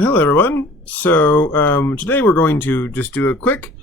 Hello everyone. Today we're going to just do a quick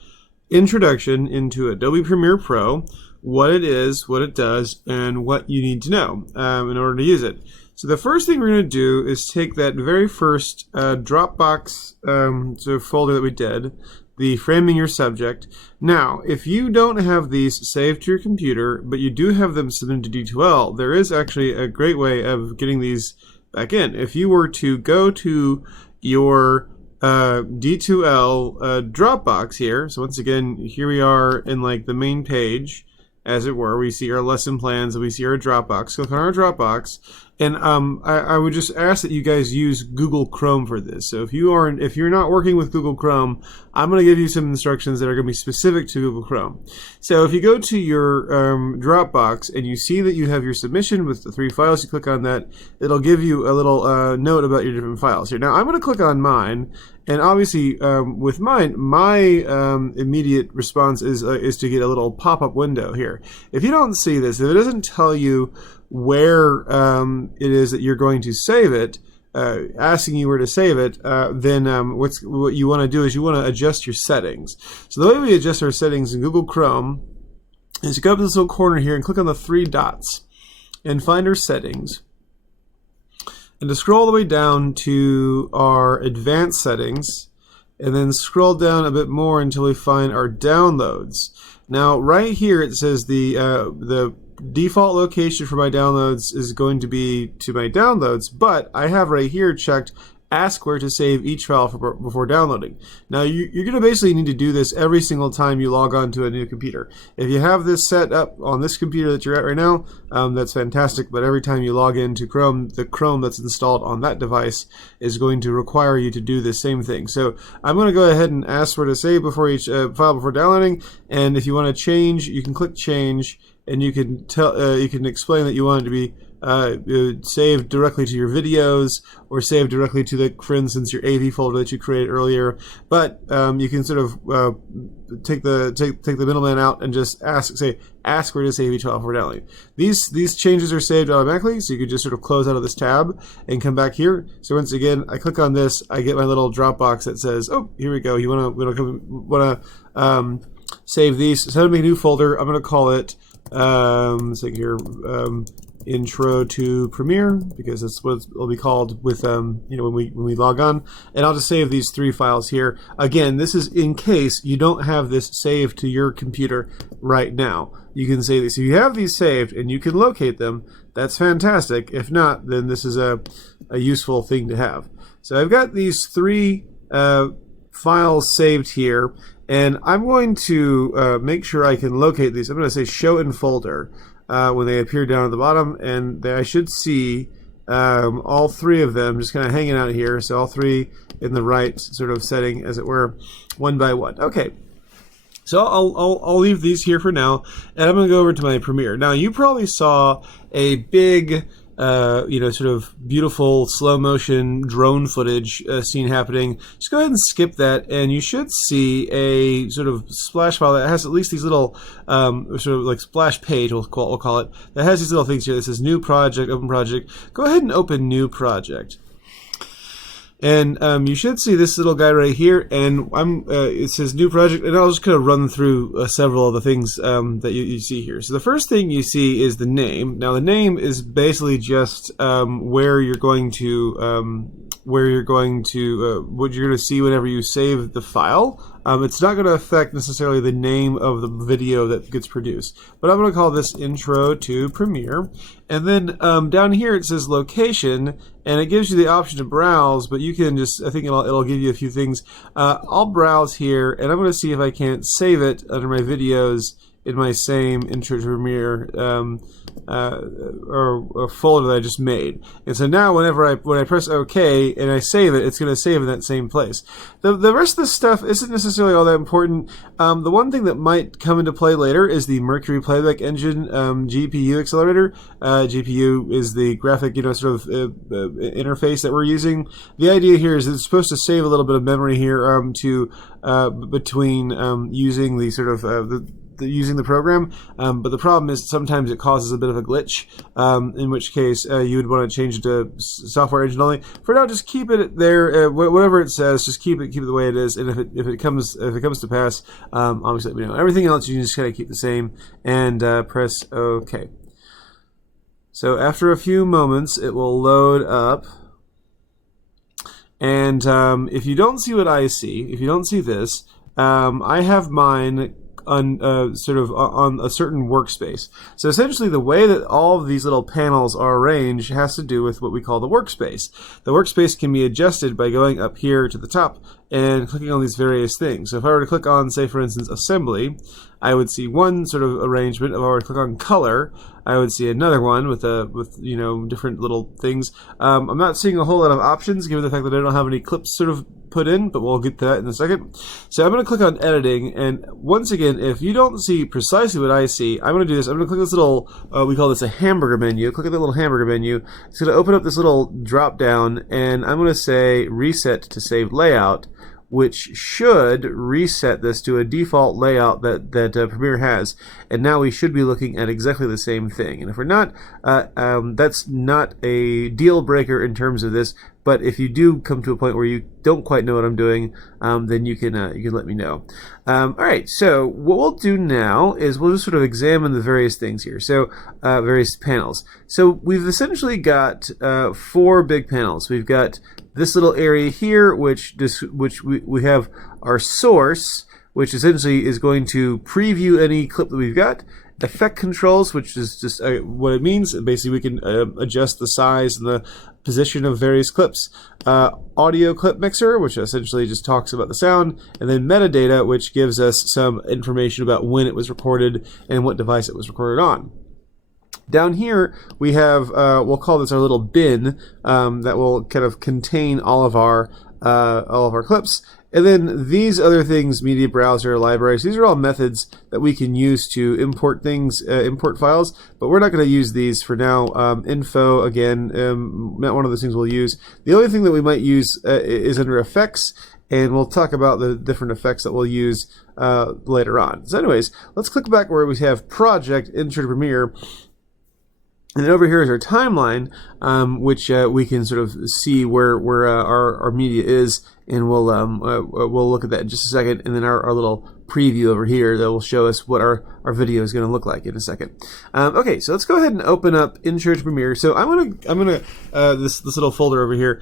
introduction into Adobe Premiere Pro, what it is, what it does, and what you need to know in order to use it. So the first thing we're going to do is take that very first Dropbox folder that we did, the framing your subject. Now, if you don't have these saved to your computer, but you do have them submitted to D2L, there is actually a great way of getting these back in. If you were to go to your D2L Dropbox here, so once again, here we are in like the main page, as it were. We see our lesson plans and we see our Dropbox. Click on our Dropbox, and I would just ask that you guys use Google Chrome for this. So if you're not working with Google Chrome, I'm going to give you some instructions that are going to be specific to Google Chrome. So if you go to your Dropbox and you see that you have your submission with the 3 files, you click on that. It'll give you a little note about your different files here. Now I'm going to click on mine. And obviously, with mine, my immediate response is to get a little pop-up window here. If you don't see this, if it doesn't tell you where it is that you're going to save it, asking you where to save it, then what you want to do is you want to adjust your settings. So the way we adjust our settings in Google Chrome is to go up to this little corner here and click on the 3 dots and find our settings. And to scroll all the way down to our advanced settings, and then scroll down a bit more until we find our downloads. Now, right here it says the default location for my downloads is going to be to my downloads, but I have right here checked ask where to save each file before downloading. Now you're going to basically need to do this every single time you log on to a new computer. If you have this set up on this computer that you're at right now, that's fantastic, but every time you log into Chrome, the Chrome that's installed on that device is going to require you to do the same thing. So I'm going to go ahead and ask where to save before each file before downloading, and if you want to change, you can click change, and you can explain that you want it to be saved directly to your videos or saved directly to the, for instance, your AV folder that you created earlier. But you can sort of take the middleman out and just ask where to save each file for downloading. These changes are saved automatically, so you can just sort of close out of this tab and come back here. So once again, I click on this, I get my little Dropbox that says, oh, here we go. You want to save these. So I'm going to make a new folder. I'm going to call it Intro to Premiere, because that's what it'll be called with when we log on. And I'll just save these 3 files here. Again, this is in case you don't have this saved to your computer right now. You can save these. If you have these saved and you can locate them, that's fantastic. If not, then this is a useful thing to have. So I've got these 3 files saved here, and I'm going to make sure I can locate these. I'm going to say show in folder when they appear down at the bottom, and I should see all 3 of them just kind of hanging out here. So all 3 in the right sort of setting, as it were, one by one. Okay. So I'll leave these here for now, and I'm going to go over to my Premiere. Now, you probably saw a big sort of beautiful slow motion drone footage scene happening. Just go ahead and skip that, and you should see a sort of splash file that has at least these little sort of like splash page, we'll call it, that has these little things here that says new project, open project. Go ahead and open new project. And you should see this little guy right here, and it says new project, and I'll just kind of run through several of the things that you see here. So the first thing you see is the name. Now the name is basically just what you're going to see whenever you save the file. It's not going to affect necessarily the name of the video that gets produced, but I'm going to call this Intro to Premiere. And then down here it says location, and it gives you the option to browse, but you can just, I think it'll give you a few things. I'll browse here, and I'm going to see if I can't save it under my videos in my same Intro to Premiere or folder that I just made. And so now when I press OK and I save it, it's going to save in that same place. The rest of the stuff isn't necessarily all that important. The one thing that might come into play later is the Mercury Playback Engine GPU accelerator. GPU is the graphic interface that we're using. The idea here is it's supposed to save a little bit of memory here between using the sort of using the program, but the problem is sometimes it causes a bit of a glitch, in which case you would want to change it to software engine only. For now, just keep it there, whatever it says, just keep it the way it is, and if it comes to pass, obviously let me know. Everything else you can just kind of keep the same, and press OK. So after a few moments, it will load up. And if you don't see what I see, if you don't see this, I have mine on sort of on a certain workspace. So essentially the way that all of these little panels are arranged has to do with what we call the workspace. The workspace can be adjusted by going up here to the top and clicking on these various things. So if I were to click on, say for instance, assembly, I would see one sort of arrangement. If I were to click on color, I would see another one with different little things. I'm not seeing a whole lot of options given the fact that I don't have any clips sort of put in, but we'll get to that in a second. So I'm going to click on editing, and once again, if you don't see precisely what I see, I'm going to do this. I'm going to click this little, we call this a hamburger menu. Click at the little hamburger menu. It's going to open up this little drop down, and I'm going to say reset to save layout, which should reset this to a default layout that Premiere has. And now we should be looking at exactly the same thing. And if we're not, that's not a deal breaker in terms of this. But if you do come to a point where you don't quite know what I'm doing, then you can let me know. All right, so what we'll do now is we'll just sort of examine the various things here. So various panels. So we've essentially got 4 big panels. We've got this little area here, which we have our source, which essentially is going to preview any clip that we've got. Effect controls, which is just what it means. Basically, we can adjust the size and the position of various clips. Audio clip mixer, which essentially just talks about the sound, and then metadata, which gives us some information about when it was recorded and what device it was recorded on. Down here we have, we'll call this our little bin that will kind of contain all of our clips. And then these other things, media browser, libraries, these are all methods that we can use to import things, import files, but we're not going to use these for now. Info, again, not one of those things we'll use. The only thing that we might use is under effects, and we'll talk about the different effects that we'll use later on. So anyways, let's click back where we have project, insert Premiere. And then over here is our timeline, which we can sort of see where our media is, and we'll look at that in just a second. And then our little preview over here that will show us what our video is going to look like in a second. Okay, so let's go ahead and open up Encoder Premiere. So I'm gonna this little folder over here.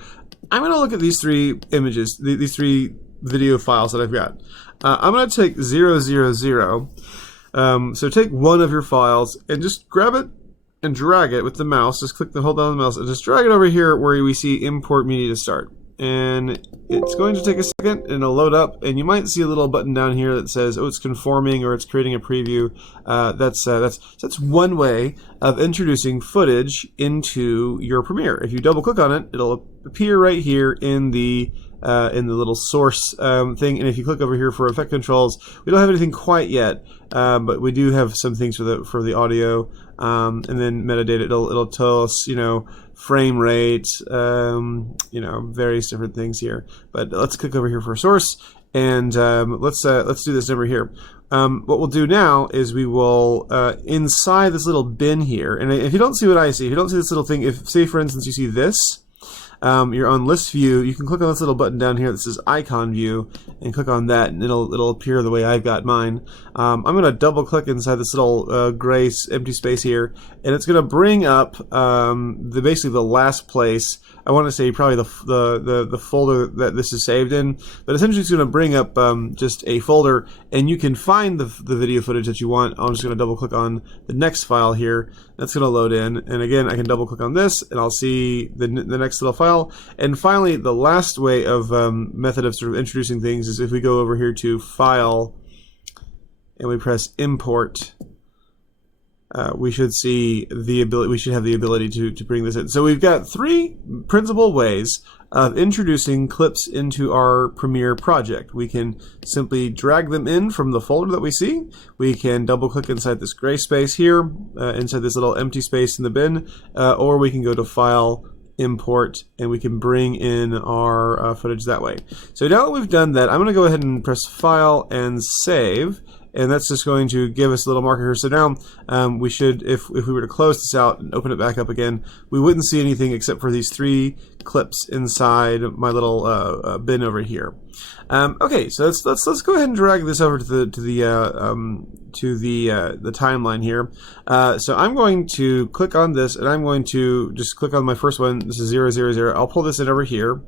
I'm gonna look at these 3 images, these 3 video files that I've got. I'm gonna take 000. So take one of your files and just grab it and drag it with the mouse. Just hold down the mouse and just drag it over here where we see import media to start. And it's going to take a second and it'll load up, and you might see a little button down here that says, oh, it's conforming or it's creating a preview. That's one way of introducing footage into your Premiere. If you double click on it, it'll appear right here in the little source thing. And if you click over here for effect controls, we don't have anything quite yet, but we do have some things for the audio, and then metadata. It'll tell us, frame rate, various different things here. But let's click over here for source, and let's do this over here. What we'll do now is we will inside this little bin here, and if you don't see what I see, if you don't see this little thing, if say for instance you see this. You're on list view, you can click on this little button down here that says icon view and click on that, and it'll appear the way I've got mine. I'm going to double click inside this little gray empty space here, and it's going to bring up basically the last place. I want to say probably the folder that this is saved in, but essentially it's going to bring up just a folder, and you can find the video footage that you want. I'm just going to double click on the next file here. That's going to load in, and again I can double click on this and I'll see the next little file. And finally, the last way of method of sort of introducing things is if we go over here to File and we press Import. We should see the ability. We should have the ability to bring this in. So we've got 3 principal ways of introducing clips into our Premiere project. We can simply drag them in from the folder that we see. We can double click inside this gray space here, inside this little empty space in the bin, or we can go to File, Import, and we can bring in our footage that way. So now that we've done that, I'm going to go ahead and press File and Save. and that's just going to give us a little marker here. So now we should, if we were to close this out and open it back up again, we wouldn't see anything except for these 3 clips inside my little bin over here. Okay, so let's go ahead and drag this over to the timeline here. So I'm going to click on this, and I'm going to just click on my first one. This is 0, 0, 0. I'll pull this in over here.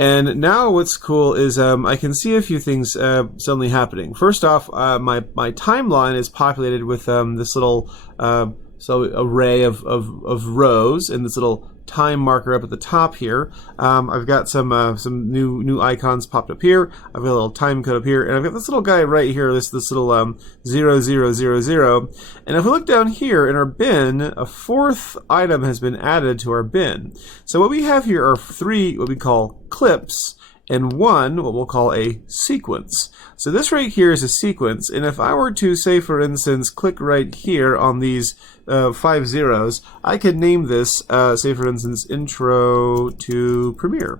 And now what's cool is I can see a few things suddenly happening. First off, my timeline is populated with this little array of rows and this little time marker up at the top here. I've got some new icons popped up here. I've got a little time code up here, and I've got this little guy right here, this little 0, 0, 0, 0. And if we look down here in our bin, a 4th item has been added to our bin. So what we have here are 3 what we call clips, and 1 what we'll call a sequence. So this right here is a sequence, and if I were to, say for instance, click right here on these 5 zeros, I could name this, say for instance, Intro to Premiere.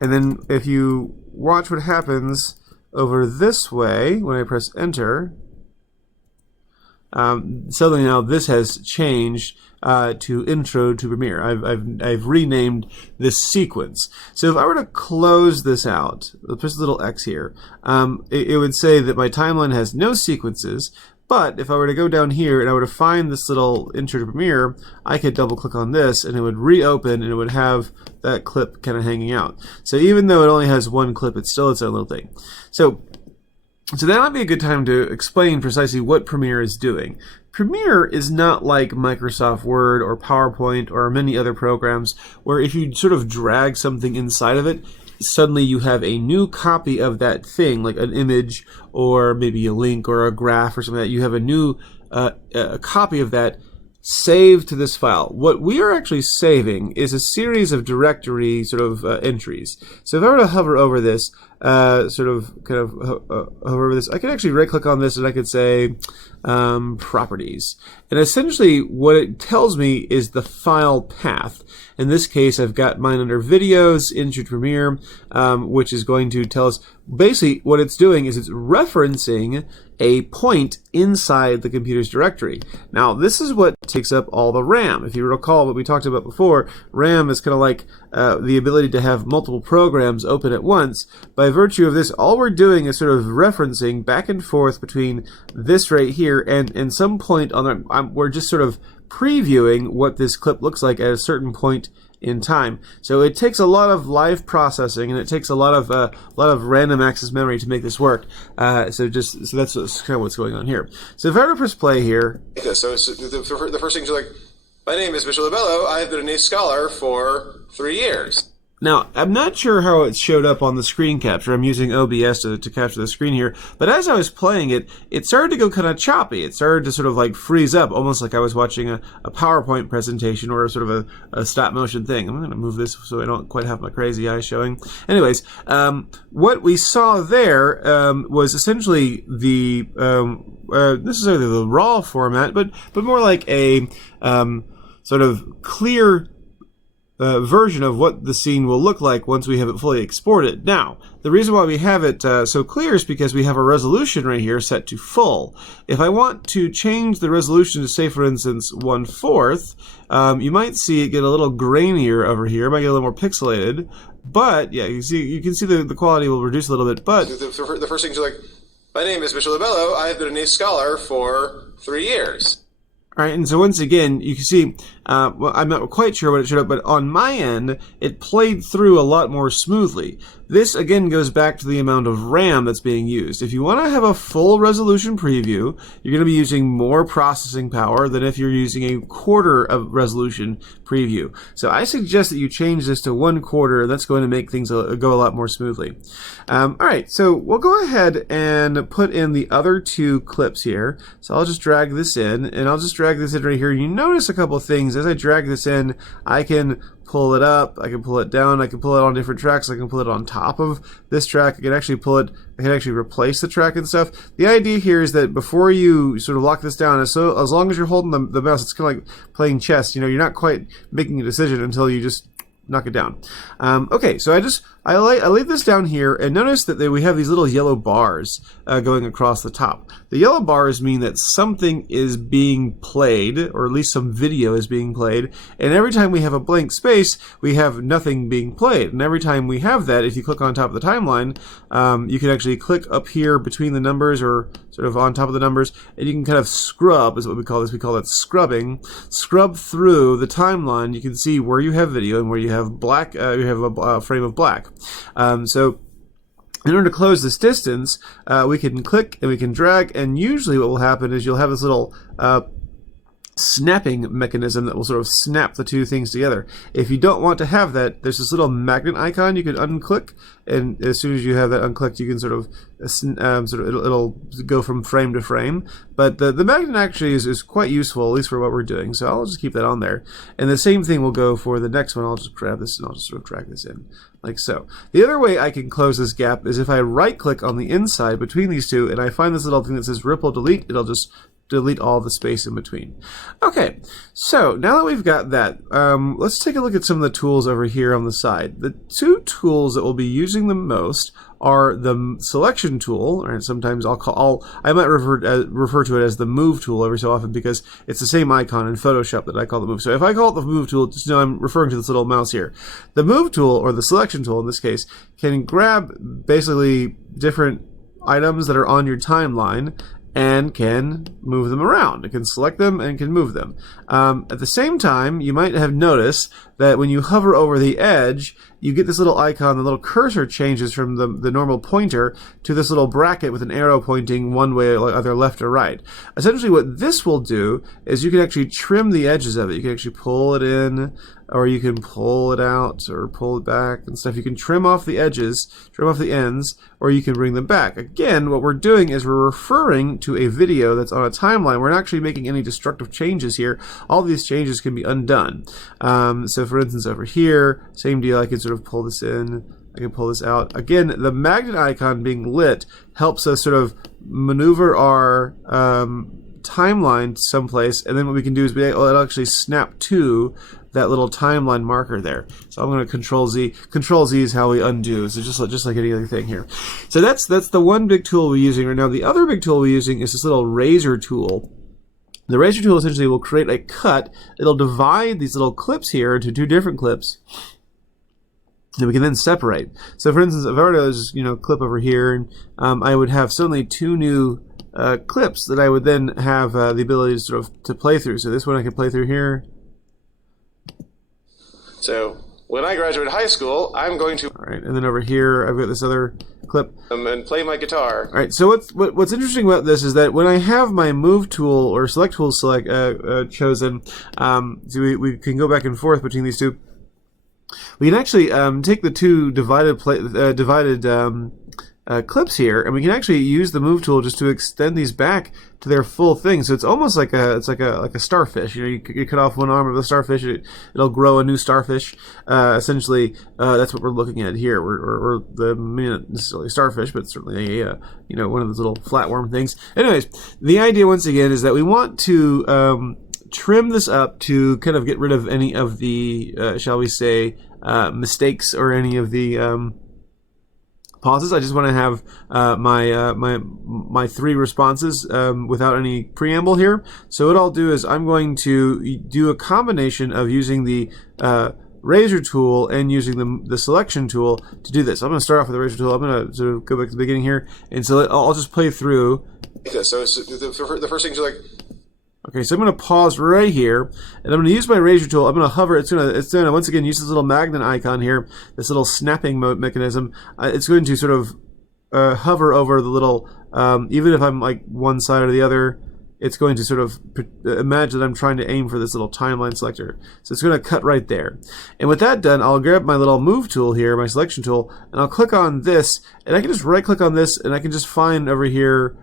And then if you watch what happens over this way when I press Enter, suddenly now this has changed to Intro to Premiere. I've renamed this sequence. So if I were to close this out, press a little X here, it would say that my timeline has no sequences. But if I were to go down here and I were to find this little Intro to Premiere, I could double click on this and it would reopen and it would have that clip kind of hanging out. So even though it only has 1 clip, it's still its own little thing. So that might be a good time to explain precisely what Premiere is doing. Premiere is not like Microsoft Word or PowerPoint or many other programs where if you sort of drag something inside of it, suddenly you have a new copy of that thing, like an image or maybe a link or a graph or something like that. You have a new a copy of that saved to this file. What we are actually saving is a series of directory sort of entries. So if I were to hover over this, hover over this, I could actually right click on this and I could say properties. And essentially what it tells me is the file path. In this case, I've got mine under videos, Intro to Premiere, which is going to tell us basically what it's doing is it's referencing a point inside the computer's directory. Now, this is what takes up all the RAM. If you recall what we talked about before, RAM is kind of like the ability to have multiple programs open at once. By virtue of this, all we're doing is sort of referencing back and forth between this right here and some point on the, we're just sort of previewing what this clip looks like at a certain point in time. So it takes a lot of live processing and it takes a lot of random access memory to make this work. So that's kind of what's going on here. So if I were to press play here, so the first thing is like, my name is Mitchell Labello. I've been a NACE scholar for 3 years. Now, I'm not sure how it showed up on the screen capture. I'm using OBS to capture the screen here. But as I was playing it, it started to go kind of choppy. It started to sort of like freeze up, almost like I was watching a PowerPoint presentation or sort of a stop motion thing. I'm going to move this so I don't quite have my crazy eyes showing. Anyways, what we saw there was essentially the necessarily the raw format, but more like a sort of clear version of what the scene will look like once we have it fully exported. Now, the reason why we have it so clear is because we have a resolution right here set to full. If I want to change the resolution to, say, for instance, 1/4, you might see it get a little grainier over here. It might get a little more pixelated. But, yeah, you can see the quality will reduce a little bit. But the first thing is like, my name is Mitchell Labello. I've been a NACE scholar for 3 years. All right, and so once again, you can see, well, I'm not quite sure what it showed up, but on my end, it played through a lot more smoothly. This, again, goes back to the amount of RAM that's being used. If you want to have a full resolution preview, you're going to be using more processing power than if you're using a 1/4 of resolution preview. So I suggest that you change this to 1/4, and that's going to make things go a lot more smoothly. All right, so we'll go ahead and put in the other 2 clips here. So I'll just drag this in, and I'll just drag this in right here. You notice a couple of things. As I drag this in, I can pull it up, I can pull it down, I can pull it on different tracks, I can pull it on top of this track, I can actually pull it, I can actually replace the track and stuff. The idea here is that before you sort of lock this down, as long as you're holding the mouse, it's kind of like playing chess. You know, you're not quite making a decision until you just knock it down. Okay, so I laid this down here, and notice that we have these little yellow bars going across the top. The yellow bars mean that something is being played, or at least some video is being played, and every time we have a blank space, we have nothing being played. And every time we have that, if you click on top of the timeline, you can actually click up here between the numbers, or sort of on top of the numbers, and you can kind of scrub, is what we call this. We call that scrubbing. Scrub through the timeline. You can see where you have video and where you have black. You have a frame of black. So in order to close this distance, we can click and we can drag, and usually what will happen is you'll have this little snapping mechanism that will sort of snap the two things together. If you don't want to have that, there's this little magnet icon you can unclick, and as soon as you have that unclicked, you can sort of it'll go from frame to frame. But the magnet actually is quite useful, at least for what we're doing. So I'll just keep that on there. And the same thing will go for the next one. I'll just grab this and I'll just sort of drag this in like so. The other way I can close this gap is if I right click on the inside between these two and I find this little thing that says ripple delete, it'll just delete all the space in between. Okay, so now that we've got that, let's take a look at some of the tools over here on the side. The two tools that we'll be using the most are the selection tool, or sometimes I might refer to it as the move tool every so often, because it's the same icon in Photoshop that I call the move. So if I call it the move tool, just know I'm referring to this little mouse here. The move tool, or the selection tool in this case, can grab basically different items that are on your timeline and can move them around. It can select them and can move them. At the same time, you might have noticed that when you hover over the edge, you get this little icon, the little cursor changes from the normal pointer to this little bracket with an arrow pointing one way, either left or right. Essentially what this will do is you can actually trim the edges of it. You can actually pull it in, or you can pull it out or pull it back and stuff. You can trim off the edges, trim off the ends, or you can bring them back. Again, what we're doing is we're referring to a video that's on a timeline. We're not actually making any destructive changes here. All these changes can be undone. So for instance, over here, same deal. I can sort of pull this in. I can pull this out. Again, the magnet icon being lit helps us sort of maneuver our timeline someplace, and then what we can do is it'll actually snap to that little timeline marker there. So I'm going to Control Z. Control Z is how we undo. So just like any other thing here. So that's the one big tool we're using right now. The other big tool we're using is this little razor tool. The razor tool essentially will create a cut. It'll divide these little clips here into two different clips that we can then separate. So for instance, if I were to just clip over here, and I would have suddenly two new clips that I would then have the ability to sort of to play through. So this one I can play through here. So when I graduate high school, I'm going to... All right, and then over here, I've got this other clip. And play my guitar. All right, so what's interesting about this is that when I have my move tool or select tool chosen, so we can go back and forth between these two. We can actually take the two divided clips here, and we can actually use the move tool just to extend these back to their full thing. So it's almost like a starfish. You cut off one arm of the starfish, it'll grow a new starfish. Essentially, that's what we're looking at here. We're not necessarily starfish, but certainly a one of those little flatworm things. Anyways, the idea once again is that we want to trim this up to kind of get rid of any of the shall we say mistakes or any of the pauses. I just want to have my three responses without any preamble here. So what I'll do is I'm going to do a combination of using the razor tool and using the selection tool to do this. I'm going to start off with the razor tool. I'm going to sort of go back to the beginning here, and so I'll just play through. So the first thing is like. Okay, so I'm going to pause right here, and I'm going to use my razor tool. I'm going to hover. It's going to once again use this little magnet icon here, this little snapping mechanism. It's going to sort of hover over the little, even if I'm like one side or the other, it's going to sort of imagine that I'm trying to aim for this little timeline selector. So it's going to cut right there. And with that done, I'll grab my little move tool here, my selection tool, and I'll click on this, and I can just right click on this, and I can just find over here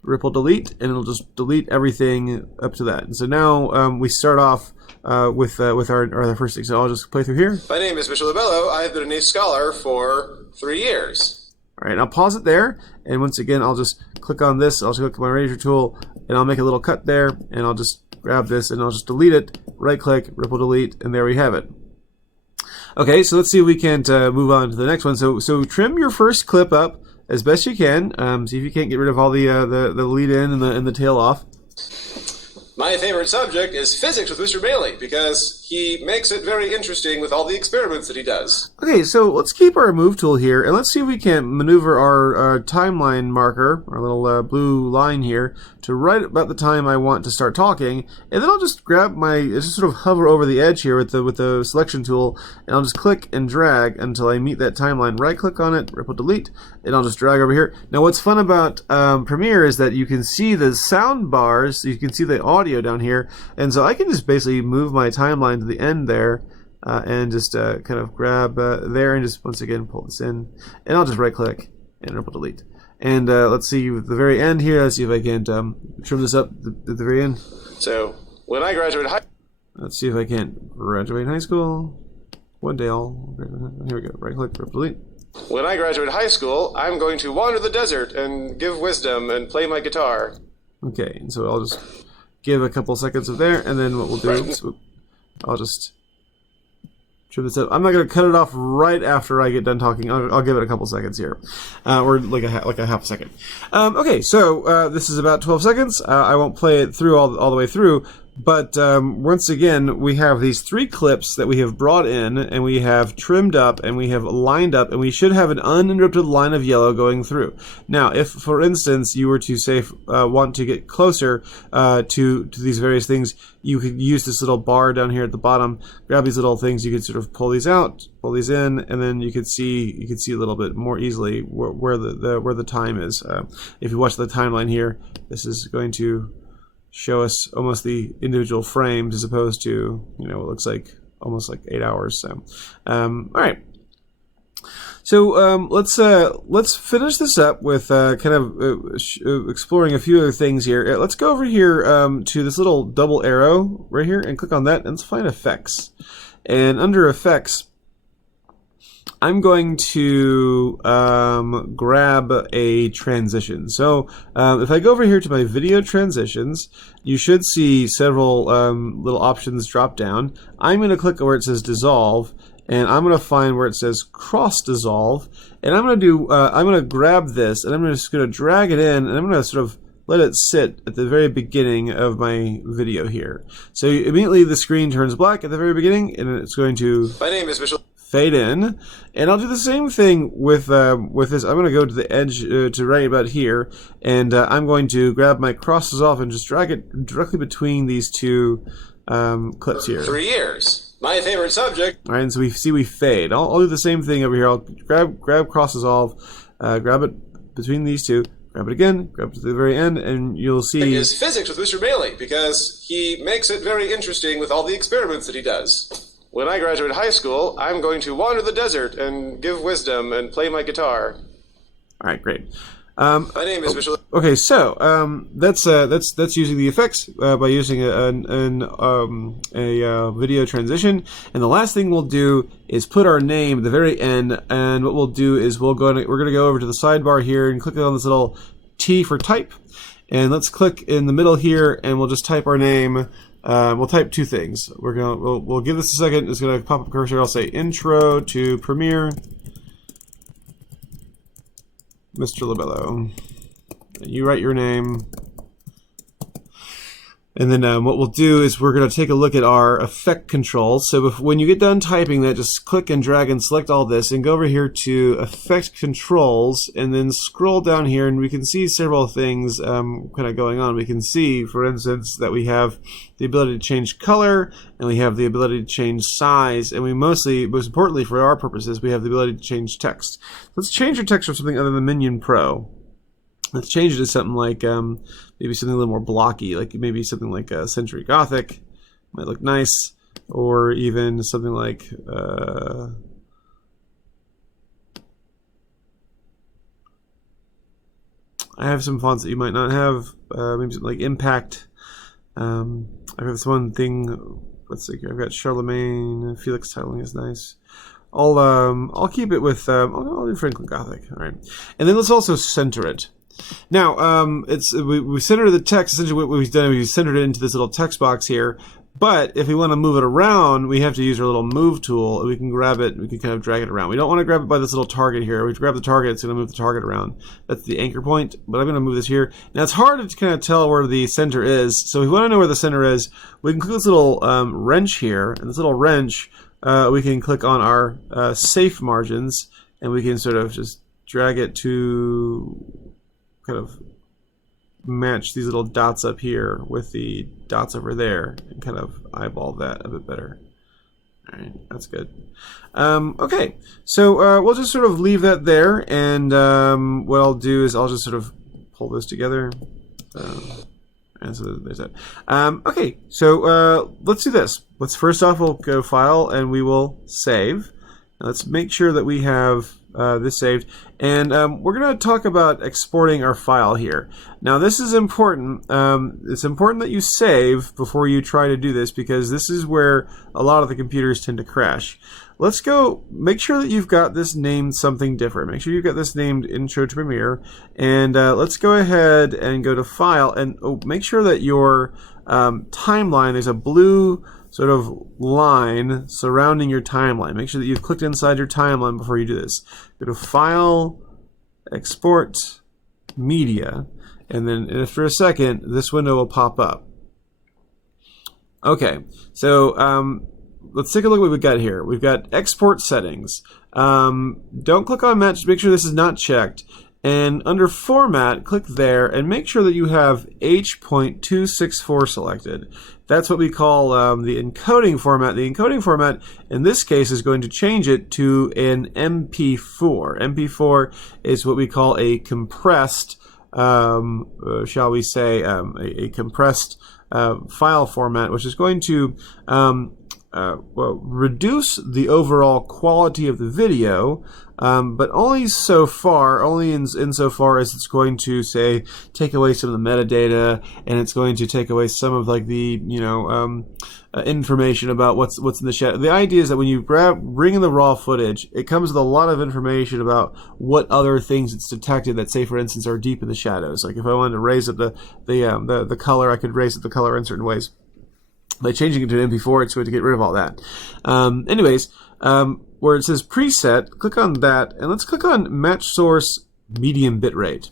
ripple delete, and it'll just delete everything up to that. And so now we start off with our first thing. So I'll just play through here. My name is Mitchell Labello. I have been a NAEP scholar for 3 years. All right, I'll pause it there, and once again, I'll just click on this. I'll just click my razor tool, and I'll make a little cut there, and I'll just grab this, and I'll just delete it. Right click, ripple delete, and there we have it. Okay, so let's see if we can't move on to the next one. So trim your first clip up as best you can. See if you can't get rid of all the lead in and the tail off. My favorite subject is physics with Mr. Bailey because he makes it very interesting with all the experiments that he does. Okay, so let's keep our move tool here, and let's see if we can maneuver our timeline marker, our little blue line here, to right about the time I want to start talking, and then I'll just grab just sort of hover over the edge here with the selection tool, and I'll just click and drag until I meet that timeline. Right-click on it, ripple delete, and I'll just drag over here. Now, what's fun about Premiere is that you can see the sound bars, you can see the audio down here, and so I can just basically move my timeline to the end there and just kind of grab there and just once again pull this in, and I'll just right click and ripple delete. And let's see at the very end here, let's see if I can trim this up at the very end. So when I graduate let's see if I can't graduate high school. One day here we go, right click, ripple delete. When I graduate high school, I'm going to wander the desert and give wisdom and play my guitar. Okay, and so I'll just give a couple seconds of there, and then what we'll do is I'll just trim this up. I'm not going to cut it off right after I get done talking. I'll give it a couple seconds here, or like a half a second. Okay, so this is about 12 seconds. I won't play it through all the way through, but once again, we have these 3 clips that we have brought in, and we have trimmed up, and we have lined up, and we should have an uninterrupted line of yellow going through. Now, if, for instance, you were to say want to get closer to these various things, you could use this little bar down here at the bottom, grab these little things, you could sort of pull these out, pull these in, and then you could see a little bit more easily where the time is. If you watch the timeline here, this is going to show us almost the individual frames as opposed to, it looks like almost like 8 hours. So, all right. So let's finish this up with kind of exploring a few other things here. Let's go over here to this little double arrow right here and click on that, and let's find effects. And under effects, I'm going to grab a transition. So if I go over here to my video transitions, you should see several little options drop down. I'm going to click where it says dissolve, and I'm going to find where it says cross dissolve, and I'm going to grab this, and I'm just going to drag it in, and I'm going to sort of let it sit at the very beginning of my video here. So immediately the screen turns black at the very beginning, and it's going to My name is Mitchell. Fade in, and I'll do the same thing with this. I'm going to go to the edge to right about here, and I'm going to grab my cross dissolve and just drag it directly between these 2 clips here. 3 years. My favorite subject. All right, and so we fade. I'll do the same thing over here. I'll grab cross dissolve, grab it between these 2, grab it again, grab it to the very end, and you'll see Is physics with Mr. Bailey because he makes it very interesting with all the experiments that he does. When I graduate high school, I'm going to wander the desert and give wisdom and play my guitar. All right, great. My name is Mitchell. Okay, so that's using the effects by using a video transition. And the last thing we'll do is put our name at the very end. And what we'll do is we're going to go over to the sidebar here and click on this little T for type. And let's click in the middle here, and we'll just type our name. We'll type 2 things. We'll give this a second. It's gonna pop up a cursor. I'll say intro to Premiere, Mr. Labello. You write your name. And then what we'll do is we're going to take a look at our effect controls. So when you get done typing that, just click and drag and select all this and go over here to effect controls and then scroll down here, and we can see several things kind of going on. We can see, for instance, that we have the ability to change color, and we have the ability to change size, and most importantly for our purposes, we have the ability to change text. Let's change our text for something other than Minion Pro. Let's change it to something like maybe something a little more blocky, like maybe something like Century Gothic might look nice, or even something like I have some fonts that you might not have, maybe something like Impact. I've got this one thing. Let's see here. I've got Charlemagne. Felix titling is nice. I'll keep it with I'll do Franklin Gothic. All right, and then let's also center it. Now, we centered the text. Essentially, what we've done is we've centered it into this little text box here. But if we want to move it around, we have to use our little move tool. We can grab it, we can kind of drag it around. We don't want to grab it by this little target here. We grab the target, it's going to move the target around. That's the anchor point, but I'm going to move this here. Now it's hard to kind of tell where the center is, so if we want to know where the center is, we can click this little wrench here, and this little wrench, we can click on our safe margins, and we can sort of just drag it to kind of match these little dots up here with the dots over there and kind of eyeball that a bit better. All right, that's good. Okay, so we'll just sort of leave that there, and what I'll do is I'll just sort of pull this together. And so there's that. Okay, so let's do this. Let's first off, we'll go File, and we will save. Now let's make sure that we have this saved, and we're going to talk about exporting our file here. Now this is important. It's important that you save before you try to do this, because this is where a lot of the computers tend to crash. Let's go make sure that you've got this named something different. Make sure you've got this named Intro to Premiere, and let's go ahead and go to File, and make sure that your timeline, there's a blue sort of line surrounding your timeline. Make sure that you've clicked inside your timeline before you do this. Go to File, Export, Media, and then after a second, this window will pop up. Okay, so let's take a look at what we've got here. We've got Export Settings. Don't click on Match, make sure this is not checked. And under Format, click there and make sure that you have H.264 selected. That's what we call the encoding format. The encoding format in this case is going to change it to an MP4. MP4 is what we call a compressed, shall we say, a compressed file format, which is going to well, reduce the overall quality of the video, but only so far, only insofar as it's going to, say, take away some of the metadata, and it's going to take away some of like the information about what's in the shadow. The idea is that when you bring in the raw footage, it comes with a lot of information about what other things it's detected that, say, for instance, are deep in the shadows. Like if I wanted to raise up the color, I could raise up the color in certain ways. By changing it to an MP4, it's going to get rid of all that. Anyways, where it says Preset, click on that, and let's click on Match Source Medium Bitrate.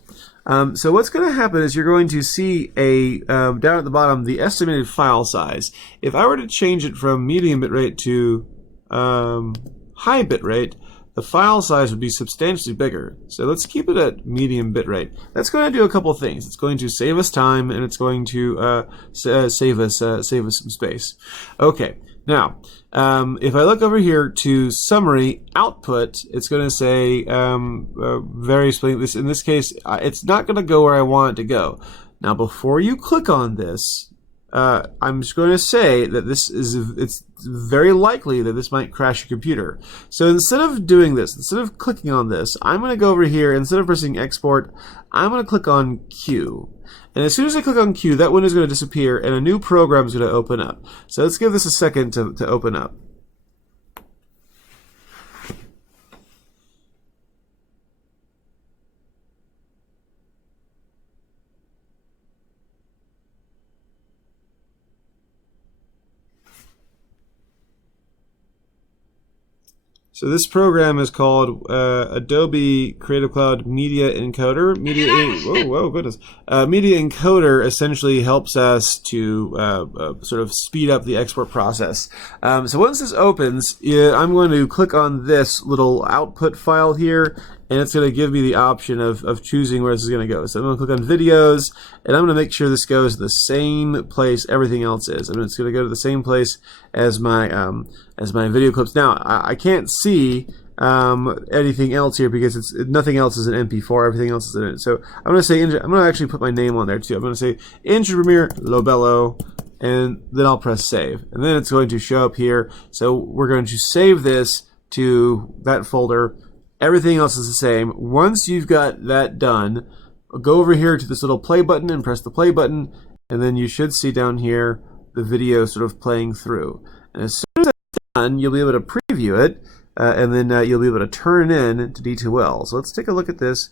So what's going to happen is you're going to see down at the bottom, the estimated file size. If I were to change it from medium bitrate to high bitrate, the file size would be substantially bigger. So let's keep it at medium bitrate. That's going to do a couple of things. It's going to save us time, and it's going to save us some space. Okay. Now, if I look over here to Summary Output, it's going to say various things. In this case, it's not going to go where I want it to go. Now, before you click on this, I'm just going to say that it's very likely that this might crash your computer. So instead of doing this, instead of clicking on this, I'm going to go over here, instead of pressing Export, I'm going to click on Q. And as soon as I click on Q, that window is going to disappear and a new program is going to open up. So let's give this a second to open up. So this program is called Adobe Creative Cloud Media Encoder. Whoa, goodness. Media Encoder essentially helps us to sort of speed up the export process. So once this opens, I'm going to click on this little output file here, and it's going to give me the option of choosing where this is going to go. So I'm going to click on Videos, and I'm going to make sure this goes to the same place everything else is. I mean, it's going to go to the same place as my video clips. Now, I can't see anything else here because nothing else is an MP4. Everything else is in it. So I'm going to say, I'm going to actually put my name on there too. I'm going to say Intro Premiere Lobello, and then I'll press Save, and then it's going to show up here. So we're going to save this to that folder. Everything else is the same. Once you've got that done, go over here to this little play button and press the play button, and then you should see down here the video sort of playing through. And as soon as that's done, you'll be able to preview it, and then you'll be able to turn in to D2L. So let's take a look at this.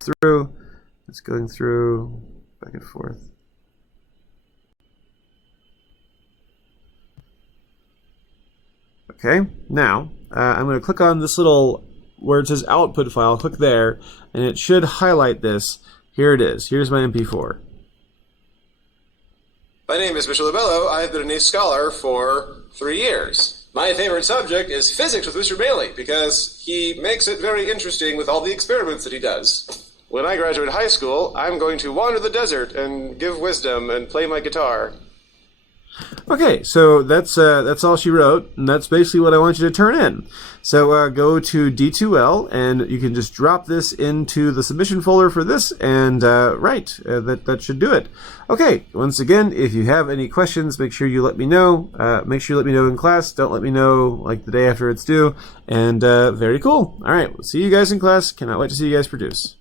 It's going through back and forth. Okay, now I'm going to click on this little where it says output file. Click there, and it should highlight this. Here it is. Here's my MP4. My name is Mr. Labello. I've been a scholar for 3 years. My favorite subject is physics with Mr. Bailey because he makes it very interesting with all the experiments that he does. When I graduate high school, I'm going to wander the desert and give wisdom and play my guitar. Okay, so that's all she wrote, and that's basically what I want you to turn in. So go to D2L, and you can just drop this into the submission folder for this, and that should do it. Okay, once again, if you have any questions, make sure you let me know. Make sure you let me know in class. Don't let me know like the day after it's due. And very cool. All right, we'll see you guys in class. Cannot wait to see you guys produce.